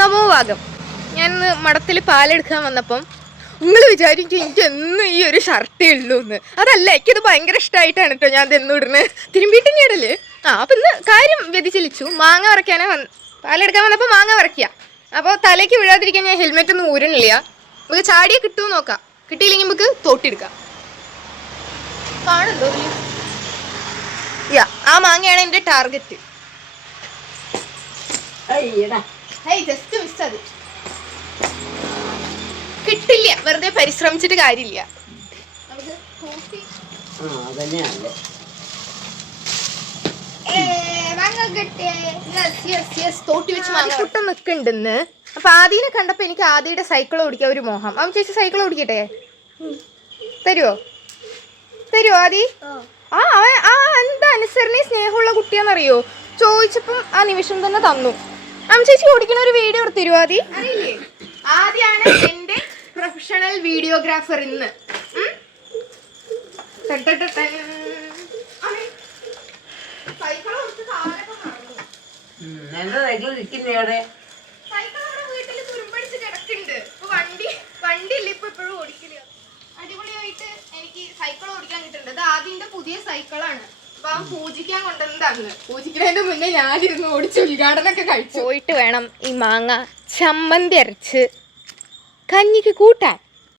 നവോഭാഗം. ഞാൻ മഠത്തിൽ പാലെടുക്കാൻ വന്നപ്പം നിങ്ങൾ വിചാരിക്കും എനിക്ക് എന്നും ഈ ഒരു ഷർട്ടേ ഉള്ളൂ എന്ന്. അതല്ല, എനിക്കത് ഭയങ്കര ഇഷ്ടമായിട്ടാണ് കേട്ടോ ഞാൻ ഇതെന്നും ഇടുന്നത്. തിരുമ്പിയിട്ട് ഇടല്. അപ്പം ഇന്ന് കാര്യം വ്യതിചലിച്ചു. മാങ്ങ പറിക്കാനാണ് പാലെടുക്കാൻ വന്നപ്പോൾ മാങ്ങ പറിക്കുക. അപ്പോൾ തലയ്ക്ക് വീഴാതിരിക്കാൻ ഞാൻ ഹെൽമെറ്റ് ഒന്നും ഊരണില്ല. നമുക്ക് ചാടിയെ കിട്ടുമോ നോക്കാം. കിട്ടിയില്ലെങ്കിൽ നമുക്ക് തോട്ടിയെടുക്കാം. കാണുന്നുണ്ടോ? ആ മാങ്ങയാണ് എൻ്റെ ടാർഗറ്റ്. Just miss. അത് കിട്ടില്ല, വെറുതെ പരിശ്രമിച്ചിട്ട് കാര്യമില്ല. തോട്ടി വെച്ച് കുട്ടം നിൽക്കുന്നുണ്ടെന്ന്. അപ്പൊ ആദ്യനെ കണ്ടപ്പോ എനിക്ക് ആദ്യയുടെ സൈക്കിൾ ഓടിക്കാൻ ഒരു മോഹം. അവൻ ചേച്ചി സൈക്കിൾ ഓടിക്കട്ടെ? തരുവോ ആദി? എന്താ അനുസരണീ സ്നേഹമുള്ള കുട്ടിയാന്നറിയോ? ചോദിച്ചപ്പം ആ നിമിഷം തന്നെ തന്നു. അമ്മ ചേച്ചി ഓടിക്കണ ഒരു വീഡിയോ എടുത്ത് തരുമോ ആദി? അറിയില്ലേ, ആദ്യാണ് എന്റെ പ്രൊഫഷണൽ വീഡിയോഗ്രാഫർ ഇന്ന്. വീട്ടില് തുരുമ്പടിച്ച് കിടക്കുന്നുണ്ട്. വണ്ടിയില്ല ഇപ്പൊ എപ്പോഴും ഓടിക്കില്ല. അടിപൊളിയായിട്ട് എനിക്ക് സൈക്കിൾ ഓടിക്കാൻ കിട്ടുന്നുണ്ട്. അത് ആദ്യന്റെ പുതിയ സൈക്കിളാണ്. അപ്പൊ അവൻ പൂജിക്കാൻ കൊണ്ടുവന്നതാണ്. പൂജിക്കുന്നതിന്റെ മുന്നേ ഞാനിരുന്ന് ഓടിച്ച് ഉദ്ഘാടനമൊക്കെ കഴിച്ചു. പോയിട്ട് വേണം ഈ മാങ്ങ ചമ്മന്തി അരച്ച് കഞ്ഞിക്ക് കൂട്ടാൻ.